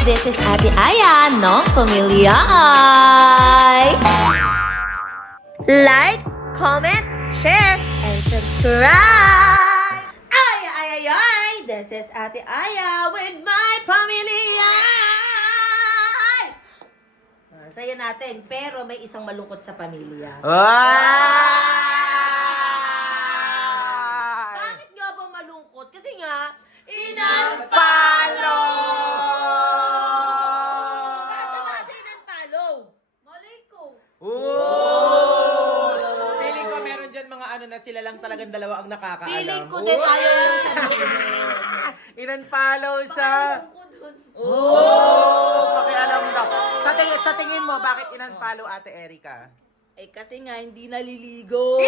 This is Ate Aya ng Pamilya Ay. Like, comment, share, and subscribe! Ay, ay, ay, ay! This is Ate Aya with my Pamilya Ay! Saya natin, pero may isang malungkot sa pamilya. Bakit nga ba malungkot? Kasi nga, Inunfollow! Bakit naman kasi inunfollow? Malay ko. Feeling ko meron dyan mga ano na sila lang talagang dalawa ang nakakaalam. Feeling ko din ayaw lang sabihin. Inunfollow siya. Pakialam daw. Sa tingin mo, bakit inunfollow Ate Erica? Eh kasi nga hindi naliligo.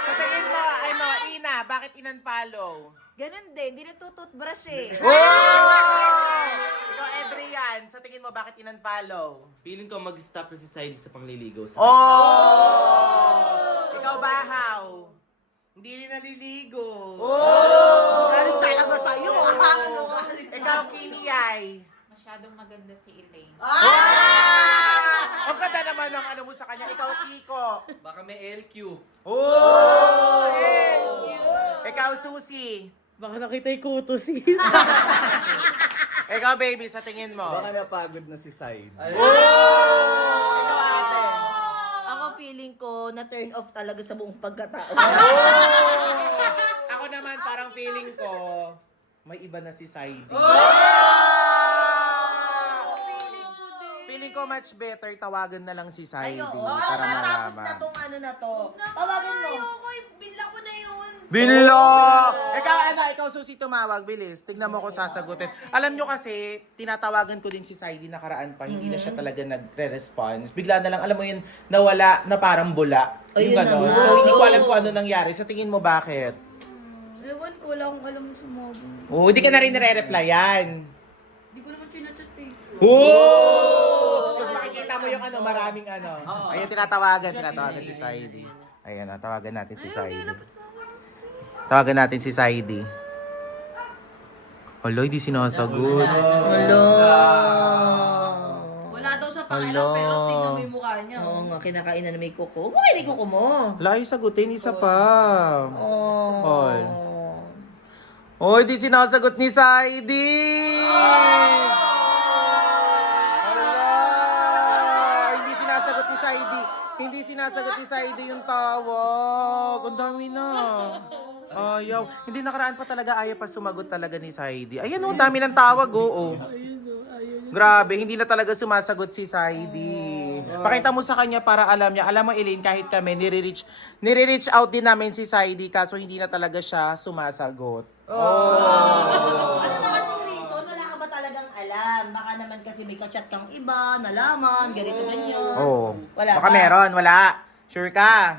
Sa tingin mo, ano, Ina, bakit inunfollow? Ganun din, hindi nagtututbrush eh. Ikaw, Adrian, sa tingin mo, bakit inunfollow? Feeling ko mag-stop na si Saidi sa pangliligaw sa Ikaw, Bahaw. Hindi rin naliligo. Galing talaga sa'yo. Ikaw, Kiniyay. Masyadong maganda si Elaine. Ang ganda naman ng ano mo sa kanya. Ikaw, Kiko. Baka may LQ. Ikaw, Susie. Baka nakita yung kuto sis. Ikaw, baby, sa tingin mo. Baka napagod na si Said. Ikaw, ate. Ako feeling ko na turn off talaga sa buong pagkatao. Ako naman, parang feeling ko, may iba na si Saidi. Feeling ko much better tawagan na lang si Saidi para Tapos na malaman. tong ano na to. Tawagan mo. Binla ko na yun. Bilo! Ikaw Susi tumawag, bilis. Tignan mo kung sasagutin. Alam nyo kasi, tinatawagan ko din si Saidi nakaraan pa, hindi na siya talaga nagre-response. Bigla na lang, alam mo yun, nawala na parang bula. Yung Ayun gano'n. naman. So, hindi ko alam kung ano nangyari. Sa tingin mo, bakit? Ewan ko, wala akong alam sa mga. Hindi ka na rin nare-replyan. Hindi ko naman sinachat eh. Tapos makikita mo yung ano, maraming ano. Ayun, tinatawagan si Saidi. Ayan, tawagan natin si Saidi. Tawagan natin si Saidi. Hala, hindi sinasagot. Wala daw siya pakialam pero tingnan mo yung mukha niya. Oo nga, kinakain na may kuko. Bakit hindi kuko mo? Lai, sagutin, isa pa. Oh. Oh, di sinasagot ni Saidi! Hala! Hindi sinasagot ni Saidi. Hindi sinasagot ni Saidi yung tawag. Ang dami na. Ayaw. Hindi nakaraan pa talaga ayaw pa sumagot talaga ni Saidi. Ayan oh, dami ng tawag oh. Grabe, hindi na talaga sumasagot si Saidi. Pakita mo sa kanya para alam niya. Alam mo, Elaine, kahit kami, nire-reach out din namin si Saidi kaso hindi na talaga siya sumasagot. Ano na kasing reason? Wala ka ba talagang alam? Baka naman kasi may kachat kang iba, nalaman, ganito ganyan. Wala baka meron, wala. Sure ka?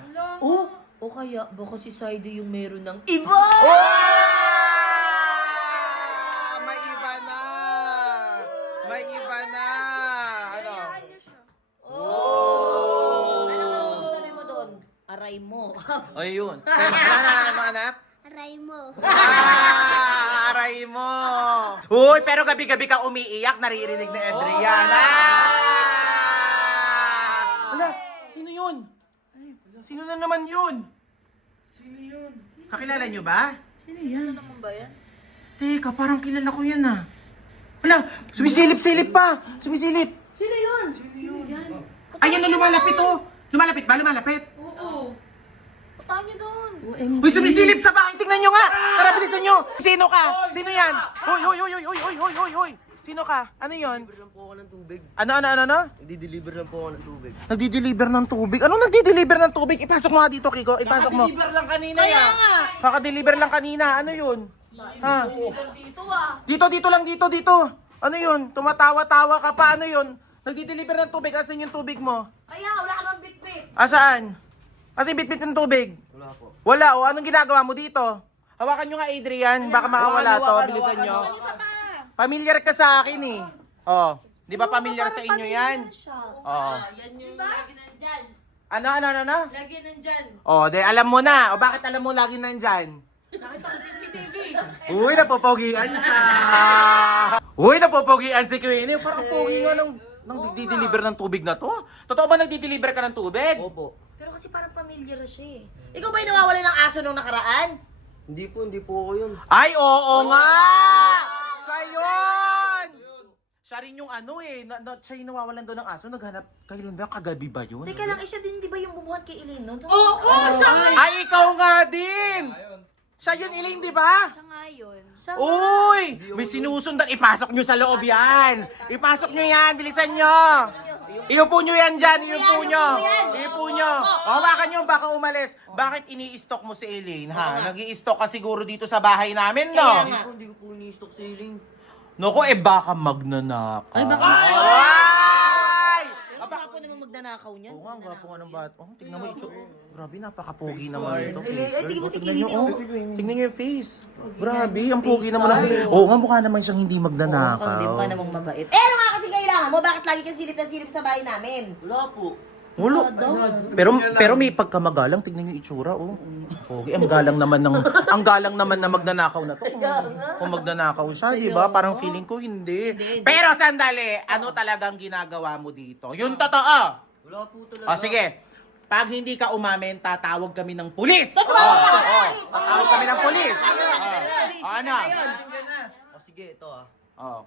O kaya, baka si Saidi yung meron ng iba? May iba na! May iba na! Ano? Ano ka sabi mo doon? Aray mo. Ayun. Ano, anak? Aray mo. Aray mo! Uy, pero gabi-gabi ka umiiyak, naririnig ni Adriana. Wala, sino yun? Sino na naman yun? Sino yun? Kakilala nyo ba? Sino yan? Ano naman ba yan? Teka, parang kilala ko yan ah. Wala, sumisilip-silip pa! Sumisilip! Sino yun? Sino yun? Ayan na, lumalapit oh! Lumalapit ba? Lumalapit? Oo. Patahan niyo doon. Uy, sumisilip sa bahay! Tingnan nyo nga! Tara, bilisan nyo! Sino ka? Sino yan? Hoy, hoy, hoy, hoy, hoy, hoy, hoy, hoy, hoy! Sino ka? Ano yun? Deliver lang po ako ng tubig. Ano? Nagdi-deliver lang po ako ng tubig. Nagdi-deliver ng tubig? Ano nagdi-deliver ng tubig? Ipasok mo nga dito, Kiko. Ipasok mo. Deliver lang kanina Kaya nga. Kaka-deliver lang kanina. Ano yun? Ha? Dito ah. Dito lang, dito. Ano yun? Tumatawa-tawa ka pa. Ano yun? Nagdi-deliver ng tubig. Asan yung tubig mo? Kaya wala ka bang bitbit. Asaan? Asan yung bitbit ng tubig? Wala po. Wala. O, anong ginagawa mo dito? Hawakan nyo nga, Adrian. Baka makawala to. Bilisan nyo. Pamilyar ka sa akin eh. Oh, di ba pamilyar sa inyo yan? Oo. Yan yung lagi nandyan. Ano? Lagi nandyan. Oh, de alam mo na. O bakit alam mo lagi nandyan? Nakita ko CCTV. Uy, napopogian siya. Uy, napopogian si Queenie. Parang pogi nga ng nagdi-deliver ng tubig na to. Totoo ba nagdi-deliver ka ng tubig? Opo. Pero kasi parang familiar siya eh. Ikaw ba yung nawawala ng aso nung nakaraan? Hindi po ako yun. Ay, oo nga! Siya yun! Siya rin yung ano eh. Siya yung nawawalan doon ng aso. Naghanap, kailan ba? Kagabi ba yun? Teka lang, siya din di ba yung bumuhat kay Elaine, no? Oo, siya nga. Ay, ikaw nga din! Siya yun, Elaine, di ba? Siya nga yun. Siya Uy! May sinusundan. Ipasok nyo sa loob yan. Ipasok nyo yan. Bilisan nyo. Iupo nyo yan dyan. Iupo nyo. Iupo nyo. Hawakan nyo. Baka umalis. Bakit ini-stock mo si Elaine, ha? Nag-i-stock ka siguro dito sa bahay namin, no? Kaya nga. Hindi ko po ini-stock sa iling. Naku, baka magnanakaw. Ay, baka Ay! Pero baka po naman magnanakaw niyan. Oo nga, ang gwapo nga ng bata. Oh, tingnan mo ito. Grabe, napaka-pogi naman ito. Ay, tingnan mo si Tingnan nyo, Elaine, oh. Tingnan nyo yung face. Grabe, ang pogi naman. Oo nga, mukha naman siyang hindi Hindi magnanakaw. pa namang mabait. Eh, ano nga kasi kailangan mo? Bakit lagi kang silip na silip sa bahay namin? Wala po. Ulo. Pero may pagkamagalang, tignan niyo itsura, oh. Pogi, ang galang naman na magnanakaw na to. Kung magnanakaw siya, di ba? Parang feeling ko hindi. Pero sandali, ano talagang ginagawa mo dito? Yung totoo. Wala po talaga. O sige, pag hindi ka umamin, tatawag kami ng pulis. Tatawag ka ng pulis. Tatawag kami ng pulis. Ano? O sige, ito ah. Oh.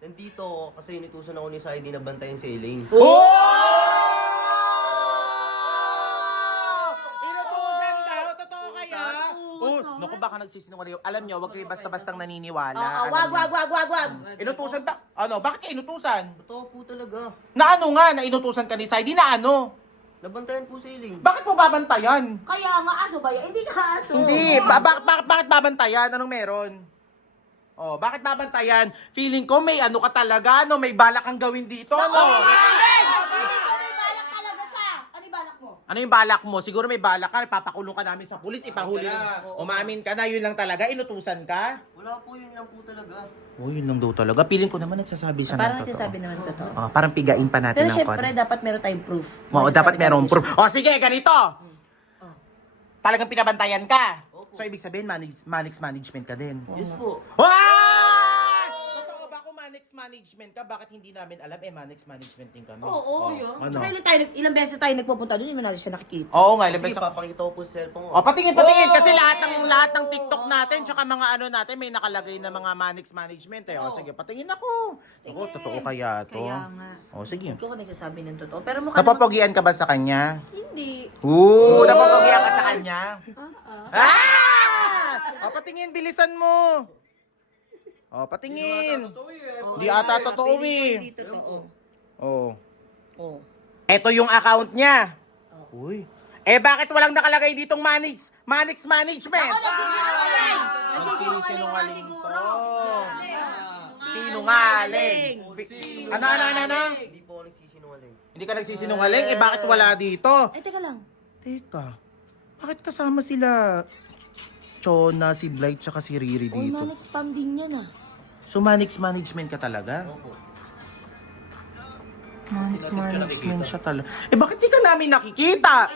Nandito ako kasi inutusan ako ni Saidi na bantayan si Elaine. Oh! Inutusan daw, totoo kaya? Oh, naku, baka nagsisinungaling. Alam nyo, wag kayo basta-bastang naniniwala. Oo, Alam wag. nyo. Inutusan ba? Ano, bakit kayo inutusan? Totoo po talaga. Na ano nga, na inutusan ka ni Saidi, na ano? Nabantayan po si Elaine. Bakit mo babantayan? Kaya nga, aso ba yan? Hindi ka aso. Hindi, bakit babantayan? Anong meron? Oh, bakit babantayan? Feeling ko may ano ka talaga, no? May balak kang gawin dito, no? Hindi ko may balak talaga siya. Ano yung balak mo? Ano yung balak mo? Siguro may balak ka, papakulong ka namin sa pulis, ipahuli. Umamin ka na, yun lang talaga, inutusan ka? Wala po, yun lang po talaga. Oh, yun lang daw talaga. Feeling ko naman nagsasabi siya Parang ng totoo. nagsasabi naman totoo. Oh, parang pigain pa natin Pero ng syempre, konti. dapat meron tayong proof. Oo, dapat merong proof. O sige, ganito. Talagang pinabantayan ka. Opo. So, ibig sabihin, management ka din. Yes po. Ah! Totoo ba kung management ka? Bakit hindi namin alam? Management din kami. Oo. Ano? Tsaka ilang beses tayo nagpupunta doon, hindi mo natin siya nakikita. Oo nga, ilang Sige, beses. papakita ko po sa cellphone ko. O, patingin. Kasi lahat ng TikTok natin, tsaka mga ano natin, may nakalagay na mga management eh. O, sige, patingin ako. Ako, totoo kaya to. Kaya nga. O, sige. Hindi ko nagsasabi ng totoo. Pero mukha Napapogian ka ba sa kanya? Hindi. Napapogian ka sa kanya? O, patingin, bilisan mo. O, patingin. Di ata totoo eh. Hindi totoo. O. Oo. Ito yung account niya. Uy. Bakit walang nakalagay ditong management? Ako nagsisinungaling! Nagsisinungaling ka siguro. Sinungaling. Ano? Hindi po ako nagsisinungaling. Hindi ka nagsisinungaling? Bakit wala dito? Teka lang. Teka. Bakit kasama sila Chona, si Blight, tsaka si Riri Uy, dito? man-spam din yan ah. So, management ka talaga? Opo. Management siya talaga. Bakit di ka namin nakikita?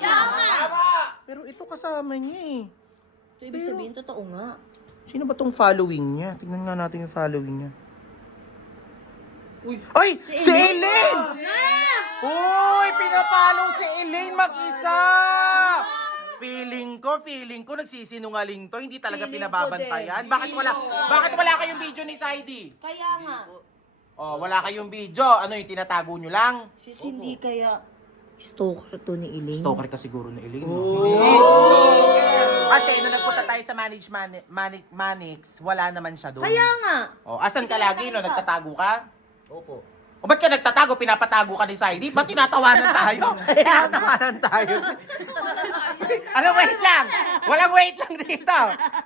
Pero ito kasama niya eh. So, ibig sabihin, totoo nga. Sino ba tong following niya? Tingnan nga natin yung following niya. Ay! Si Elaine! Uy! Pinapollow si Elaine mag-isa! Feeling ko nagsisinungaling to. Hindi talaga Feeling ko pinababantayan. din. Bakit wala kayong video ni Saidi? Kaya nga. Oh, wala kayong video. Ano yung tinatago nyo lang? Sis, hindi kaya stalker to ni Elaine. Stalker ka siguro ni Elaine. No? Kasi nung nagpunta tayo sa Manix, wala naman siya doon. Kaya nga. Oh, asan ka lagi no? Nagtatago ka? Opo. O ba't ka nagtatago? Pinapatago ka ni Saidi? Ba't tinatawanan tayo? Tinatawanan tayo. Ano, wait lang? Walang wait lang dito.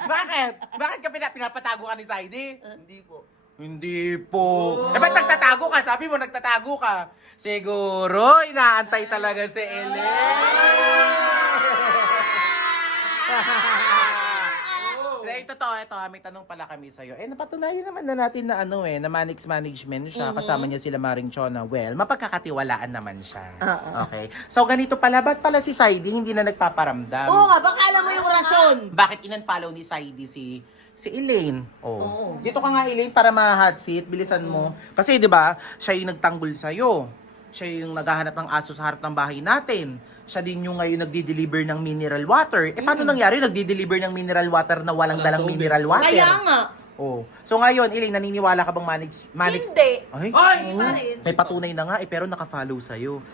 Bakit? Bakit ka pinapatago ka ni Saidi? Hindi po. Hindi po. Ba't nagtatago ka? Sabi mo nagtatago ka. Siguro, inaantay talaga si Totoo, ito, may tanong pala kami sa'yo. Napatunayan naman na natin na na management siya. Kasama niya sila Maring Chona. Well, mapagkakatiwalaan naman siya. Okay. So, ganito pala, ba't pala si Saidi hindi na nagpaparamdam? Oo nga, baka alam mo yung rason reason? Bakit in-unfollow ni Saidi si Elaine? Dito ka nga, Elaine, para ma-hot seat. Bilisan mo. Kasi, di ba, siya yung nagtanggol sa'yo. Siya yung naghahanap ng aso sa harap ng bahay natin. Siya din yung ngayon nagdi-deliver ng mineral water. Paano nangyari nagdi-deliver ng mineral water na walang dalang mineral water? Kaya nga. So ngayon, Elaine, naniniwala ka bang manage? Hindi. Ay, Hindi pa rin. may patunay na nga pero naka-follow sa'yo.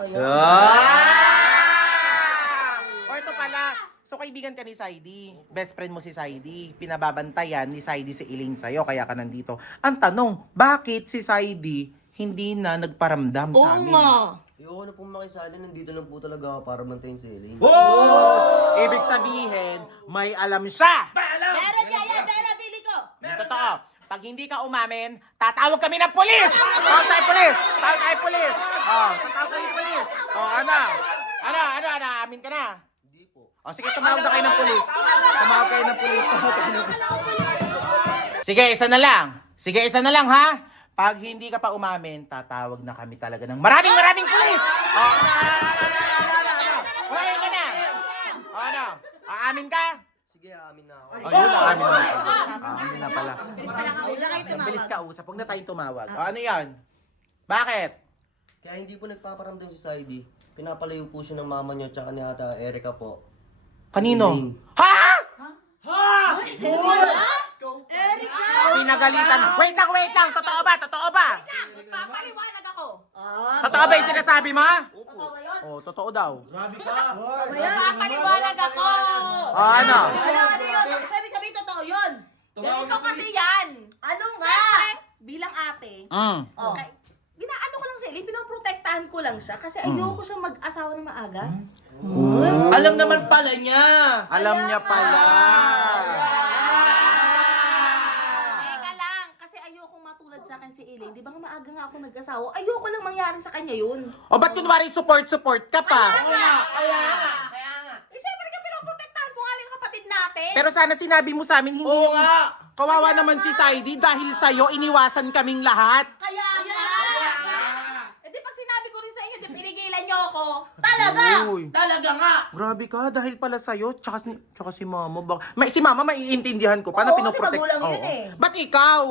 O ito pala. So kaibigan ka ni Saidi. Best friend mo si Saidi. Pinababantayan ni Saidi si Elaine sa'yo. Kaya ka nandito. Ang tanong, bakit si Saidi hindi na nagparamdam sa Oo amin? nga. Ayoko na pong makisali, nandito lang po talaga ako para bantayin si Elaine. Ibig sabihin, may alam siya. Meron yan, pero bili ko. Totoo. Pag hindi ka umamin, tatawag kami ng polis! Tawag tayo polis! Tawag tayo polis! Tatawag kami ng polis! Ano? Amin ka na? Hindi po. Sige, tumawag na kayo ng polis. Tumawag kayo ng polis. Sige, isa na lang, ha? Pag hindi ka pa umamin, tatawag na kami talaga ng maraming pulis! Kumain ka na! Ano? Aamin ka? Sige, amin na ako. Yun, aamin na. Aamin na pala. Bilis Bilis ka usap, huwag na tayong tumawag. Ano yan? Bakit? Kaya hindi po nagpaparamdam si Saidi. Pinapalayo po siya ng mama niyo tsaka ni Ate Erica po. Kanino? Elaine. Ha? Erika! Pinagalitan. Wait lang. Totoo ba? Magpapaliwanag ako. Totoo ba yung sinasabi mo? Totoo ba yun? Totoo daw. Magpapaliwanag ako. Ano? Ano yun? Sabi, totoo yun. Ganito kasi yan. Ano nga? Siyempre, bilang ate, Oh. binaano ko lang si Elaine, pinoprotektahan ko lang siya kasi ayoko siyang mag-asawa ng maaga. Alam naman pala niya. Alam niya pala. Teka lang, kasi ayoko matulad sa akin si Elaine. Di ba nga maaga nga ako nag-asawa? Ayoko lang mangyari sa kanya yun. O ba't kunwari support ka pa? Kaya nga. Eh, syempre ka pinoprotektahan ko nga lang yung kapatid natin. Pero sana sinabi mo sa amin, hindi yung... Kawawa naman si Saidi dahil sa'yo, iniwasan kaming lahat. Kaya nga. Eh di pag sinabi ko rin sa inyo, di pinigilan niyo ako. Talaga. Uy, Talaga nga. grabe ka, dahil pala sa'yo, tsaka si mama. Si mama, maiintindihan ko. Paano Oo, pinoprotect? si magulang yun Oo. eh. Ba't ikaw?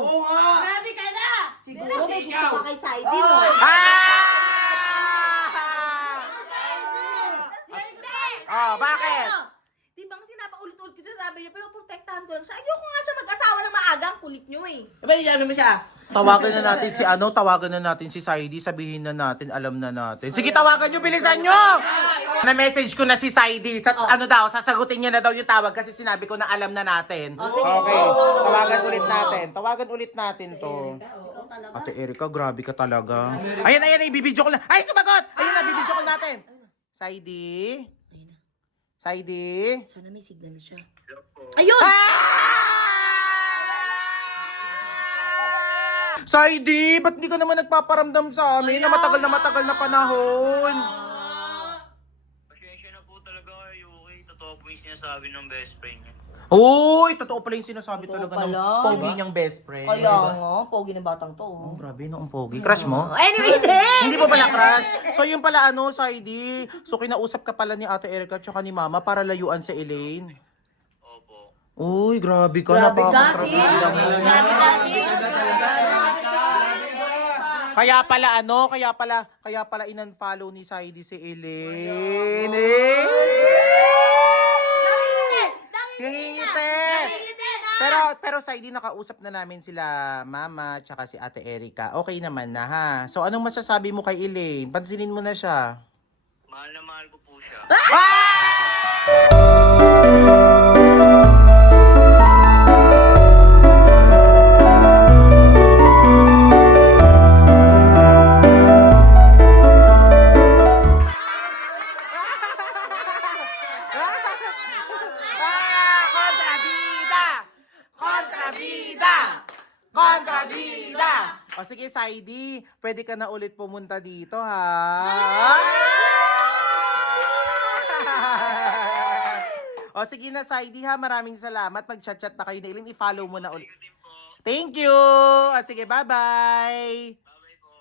Grabe ka na! Siguro may gusto ka kay Saidi, no? Oh, bakit? Di ba nga sinapaulit-ulit kasi sabi niya, pero protektahan ko lang siya. Ayoko nga siya mag-asawa ng maaga. Ang kulit niyo eh. Tawagan na natin si Saidi, sabihin na natin, alam na natin. Sige, tawagan nyo, bilisan nyo! Na-message ko na si Saidi, sasagutin niya na daw yung tawag kasi sinabi ko na alam na natin. Okay, tawagan ulit natin to. Ikaw talaga. Ate Erica, grabe ka talaga. Ayan, ibibidyo ko lang. Ay, sumagot! Ayan na, bibidyo ko natin. Saidi? Sana may signal siya. Ayun! Saidi, ba't di ka naman nagpaparamdam sa amin na matagal na panahon? Pasensya na po talaga kayo, okay? Totoo po yung sinasabi ng best friend niya. Uy, totoo pala yung sinasabi Totoo talaga ng pala. pogi niyang best friend. Kaya nga, pogi na batang to. Oh, grabe no, ang pogi. Crush mo? Anyway, din! Hindi mo pala crush? So yung pala Saidi, so kinausap ka pala ni Ate Erica at ni Mama para layuan sa Elaine. Opo. Uy, grabe ka. Grabe kasi. Napaka-trabida mo. Grabe kasi. Kaya pala in-unfollow ni Saidi si Elaine. Nangingiti. Pero Saidi, nakausap na namin sila Mama tsaka si Ate Erica. Okay naman na ha. So anong masasabi mo kay Elaine? Pansinin mo na siya. Mahal na mahal ko po siya. Kontrabida! O sige, Saidi, pwede ka na ulit pumunta dito, ha? O sige na, Saidi, ha? Maraming salamat. Mag-chat-chat na kayo na Elaine. I-follow mo na ulit. Thank you! O sige, bye-bye!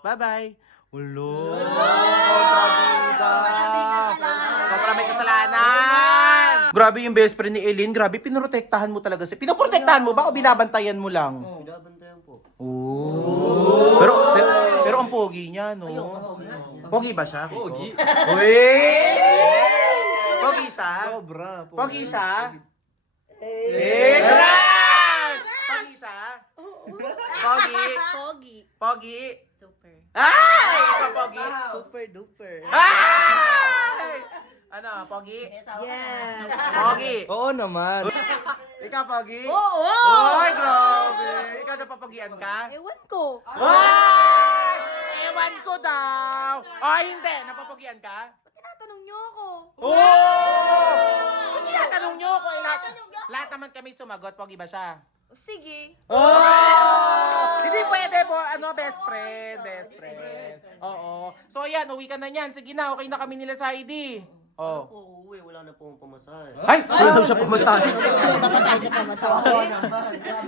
Bye-bye! Ulo. Kontrabida. Ikaw pala may kasalanan. Grabe yung best friend ni Eileen. Grabe, pinoprotektahan mo talaga siya. Pinoprotektahan mo ba o binabantayan mo lang? Binabantayan po. Oh. Pero ang pogi niya, no? Pogi ba siya? Pogi. Uy! Pogi siya? Sobra. Pogi siya? Crush! Pogi siya? Pogi? Pogi. Pogi? Super. Ay! Ikaw, Pogi? Super duper. Ay! Ano, Pogi? Yes. Pogi? Oo naman. Ikaw, Pogi? Oo! Ay, grabe! Ikaw napapagian ka? Ewan ko. Ay! Ewan ko daw! Ay, hindi! Napapagian ka? Tinatanong niyo ako. Oh! Tinatanong nyo ko, lahat naman kami sumagot. Pogi ba siya? Sige. Oh! Hindi pwede po, best friend. Oo. So, ayan, uwi ka na niyan. Sige na, okay na kami nila sa ID. Oh. Po, uuwi. Wala na po akong pamasahe. Ay! Wala daw siya pumasahe.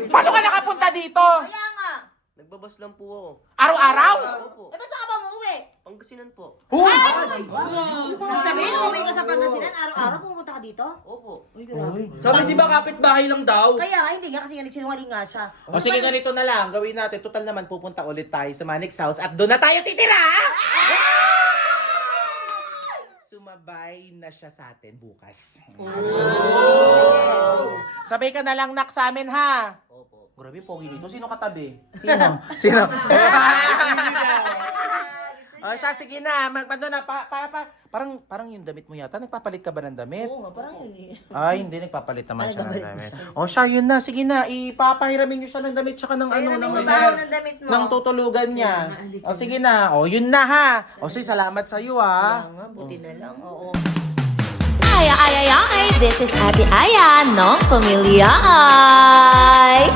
Paano ka nakapunta dito? Kaya nga. Nagbabas lang po ako. Araw-araw? Opo. Eh, ba't saan ka ba umuwi? Pangasinan po. Uy! Ibig sabihin, umuwi ka sa Pangasinan, araw-araw pumunta ka dito? Opo. Uy, grabe. Sabi di ba kapitbahay lang daw? Kaya nga, hindi nga kasi nga nagsinungaling nga siya. O sige, ganito na lang. Gawin natin. Total naman, pupunta ulit tayo sa Manix house at doon na tayo titira! Sumabay na siya sa atin bukas. Sabay ka na lang, nak, sa amin, ha? Opo. Grabe, pogi dito. Sino katabi? Sino? O siya, sige na. Magpando na. Parang yung damit mo yata. Nagpapalit ka ba ng damit? Oo nga, parang yun eh. Ay, hindi. Nagpapalit naman siya ng damit. O siya, yun na. Sige na. Ipapahiramin niyo siya ng damit tsaka ng Ayun ng ang baho ng damit mo. ng tutulugan niya. O sige na. O yun na, ha. O sige, salamat sa iyo, ha. Kaya nga, buti na lang, oo. Ay, this is Ate Aya ng Pamilya Ay.